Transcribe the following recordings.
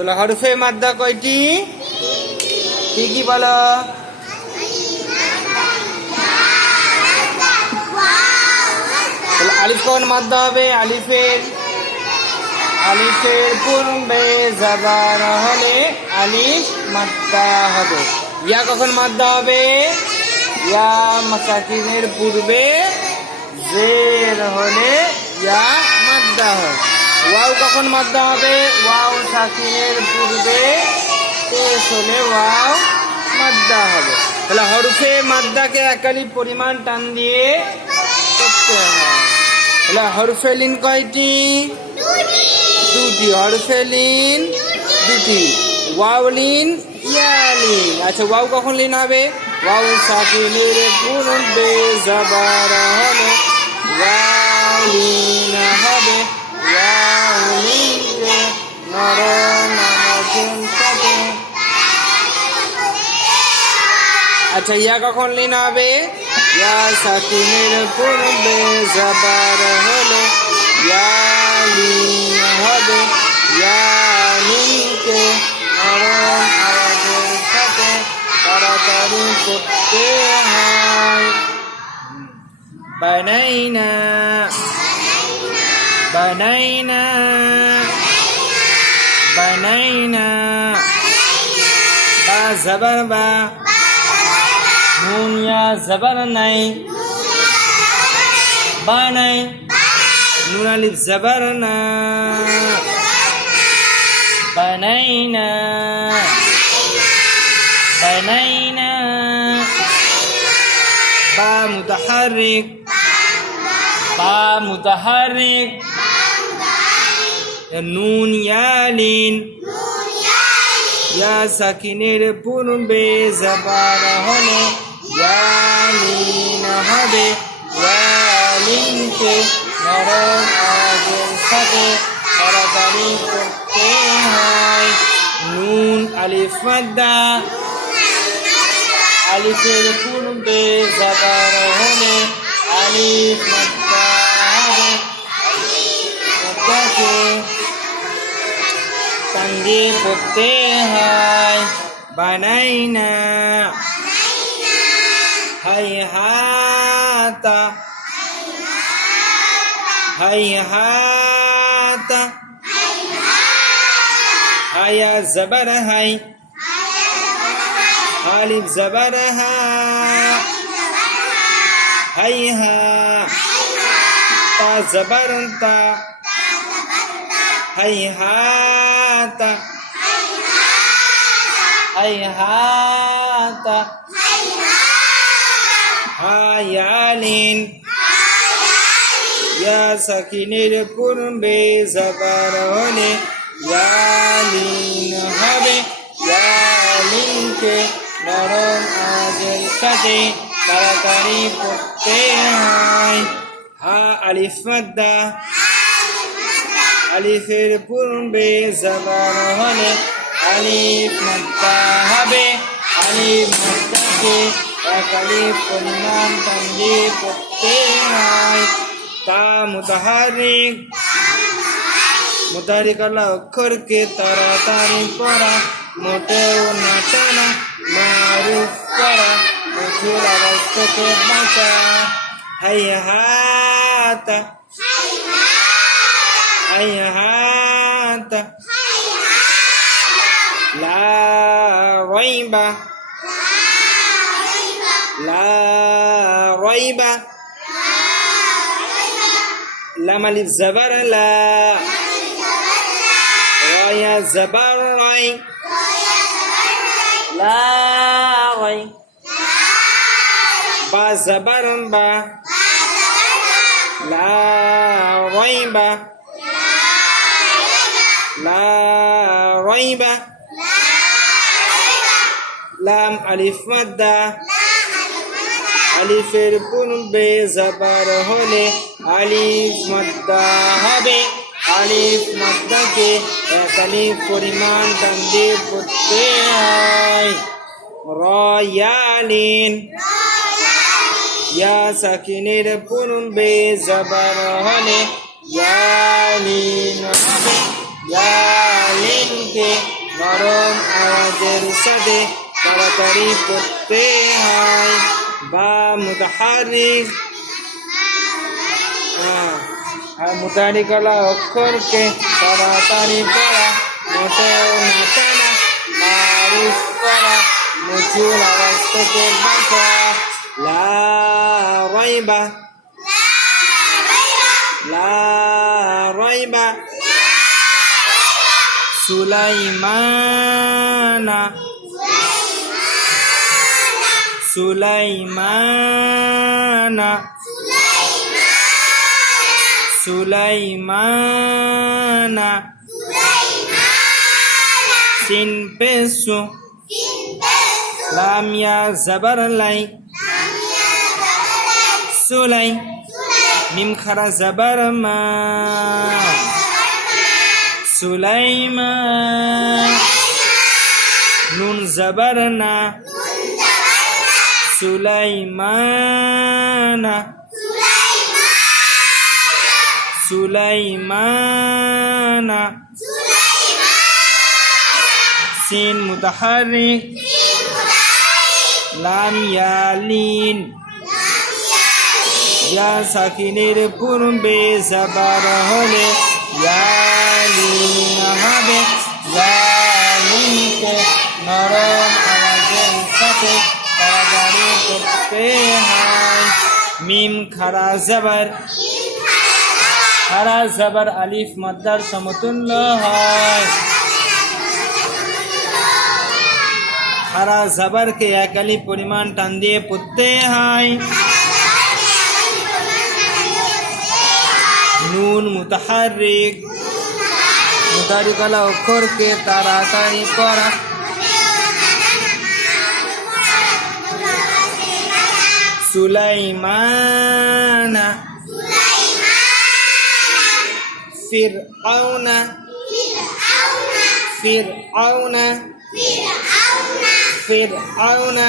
চলো হরফে মাদ্দা কয়টি? কি কি বলো? আলিফ কখন মাদ্দা হবে? আলিফের পূর্বে জবর হলে আলিফ মাদ্দা হবে। ইয়া কখন মাদ্দা হবে? ইয়া সাকিনের পূর্বে জের হলে ইয়া মাদ্দা হয়। ওয়াও কখন মাদ্দা হবে? ওয়াও সাকিনের পূর্বে পেশ হলে ওয়াও মাদ্দা হবে। তাহলে হরফে মাদ্দাকে একালি পরিমাণ টান দিয়ে করতে হয়। তাহলে হরফে লিন কয়টি? দুটি। হরফে লিন দুটি। ওয়াও লিন, ইয়া লিন। আচ্ছা, ওয়াও কখন লিন হবে? ওয়াও সাকিনের পূর্বে জবর হলে ওয়াও লিন হবে। ওয়াও লিনকে নরম আওয়াজের সাথে। আচ্ছা, ইয়া কখন লিন হবে? ইয়া সাকিনের পূর্বে জবর হলে ইয়া লিন হবে। ইয়া লিনকে নরম আওয়াজের সাথে তাড়াতাড়ি করতে হয়। বানাইনা বানাইনা বানাইনা। বা জবর বা, নুন ইয়া জবর নাই, বা নাই। নুন আলিফ জবর না, বানাইনা বানাইনা। বা মুতাহারিক, বা মুতাহারিক। নুন ইয়ালিন, ইয়া সাকিনের পূর্বে জবর হলে ইয়ালিন হবে। ইয়ালিনকে নরম আওয়াজের সাথে তাড়াতাড়ি করতে হয়। নুন আলিফ মাদ্দা, আলিফের পূর্বে জবর হলে আলিফ মাদ্দা হবে। মাদ্দাকে টান দিয়ে পড়তে হয়। বানাইনা হাইহাতা হাইহাতা। হায়া জবর হাই, আলিফ জবর হা, হাইহা। তা জবর তা, হাইহাতা হাইহাতা। হায়ালিন, ইয়া সাকিনের পূর্বে জবর হলে ইয়ালিন হবে। ইয়ালিনকে নরম আওয়াজের সাথে তাড়াতাড়ি পড়তে হয়। হা আলিফ মাদ্দা, আলিফের পূর্বে জবর হলে আলিফ মাদ্দা হবে। আলিফ মাদ্দাকে একালি পরিমাণ টান দিয়ে পড়তে হয়। তা মুতাহারিক, মুতাহারিক আল্লাহ অক্ষরকে তাড়াতাড়ি পড়া, মোটেও না টানা, মারুফ করা, মুখের আওয়াজ থেকে বাঁচা। হাইহাতা হাইহাতা। লা রাইবা, লা রাইবা। লাম আলিফ জবর লা, রায়া জবর রাই, লা রাই। বা জবর বা, লা রাইবা, লা রাইবা। লাম আলিফ মাদ্দা, আলিফের পূর্বে জবর হলে আলিফ মাদ্দা হবে। আলিফ মাদ্দাকে একালি পরিমাণ টান দিয়ে পড়তে হয়। রয়ালিন, ইয়া সাকিনের পূর্বে জবর হলে ইয়ালিন হবে। ইয়ালিন লাইনকে নরম আওয়াজের সাথে তাড়াতাড়ি পড়তে হয়। বা মুতাহারিক, আর মুতাহারিকওয়ালা অক্ষরকে তাড়াতাড়ি পড়া মোটেও না টানা, মারুফ করা মজুর আওয়াজ থেকে বাঁচা। লা রাইবা, লা রাইবা। সুলাইমানা, সুলাইমানা, সুলাইমানা। সিন পেসু, লাম ইয়া জবর লাই, সুলাই। মিম খারা জবর মা, সুলাইমান। নুন জবর না, সুলাইমানা, সুলাইমানা। সিন মুতাহারিক, লাম ইয়ালিন। ইয়া সাকিনের পূর্বে জবর হলে ইয়ালিন হবে। ইয়ালিনকে নরম আওয়াজের সাথে তাড়াতাড়ি পড়তে হয়। মিম খারা জবর, খারা জবর আলিফ মাদ্দার সমতুল্য হয়। খারা জবরকে এক আলিফ পরিমাণ টান দিয়ে পড়তে হয়। নুন মুতাহারিক, মুতাহারিকওয়ালা অক্ষরকে তাড়াতাড়ি পড়া। সুলাইমানা, ফিরআউনা, ফিরআউনা, ফিরআউনা।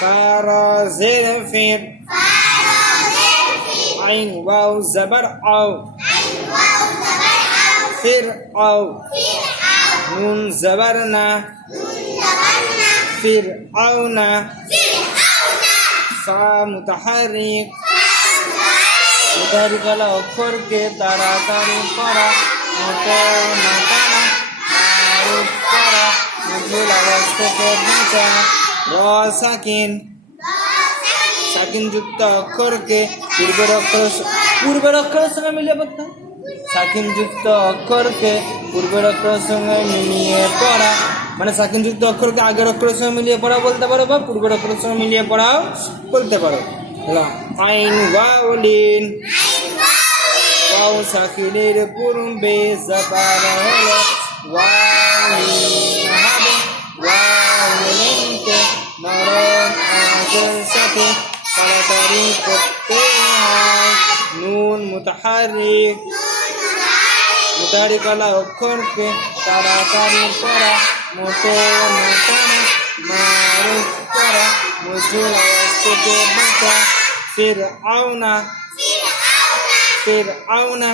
ফারাজের ফির, আইন ওয়াও জবর আও, ফিরআউ। নুন জবর না, ফিরআউনা। ফা মুতাহারিক, মুতাহারিকওয়ালা অক্ষরকে তাড়াতাড়ি পড়া মোটেও না টানা, মারুফ করা মজুর আওয়াজ থেকে বাঁচা। র সাকিন, সাকিন যুক্ত অক্ষরকে পূর্বের অক্ষরের সঙ্গে মিলিয়ে পড়তে। সাকিন যুক্ত অক্ষরকে পূর্বের অক্ষরের সঙ্গে মিলিয়ে পড়া, মানে সাকিন যুক্ত অক্ষরকে আগের অক্ষরের সঙ্গে মিলিয়ে পড়া বলতে পারো, বা পূর্বের অক্ষরের সঙ্গে মিলিয়ে পড়াও বলতে পারো। আইন ওয়াউলিন, ওয়াও সাকিনের পূর্বে জবর হলে ওয়াউলিন হবে। ওয়াউলিনকে নরম আওয়াজের সাথে তাড়াতাড়ি পড়তে হয়। নুন মুতাহারিক, মুতাহারিকওয়ালা অক্ষরকে তাড়াতাড়ি পড়া মোটেও না টানা, মারুফ করা মজুর আওয়াজ থেকে বাঁচা। ফিরআউনা, ফিরআউনা।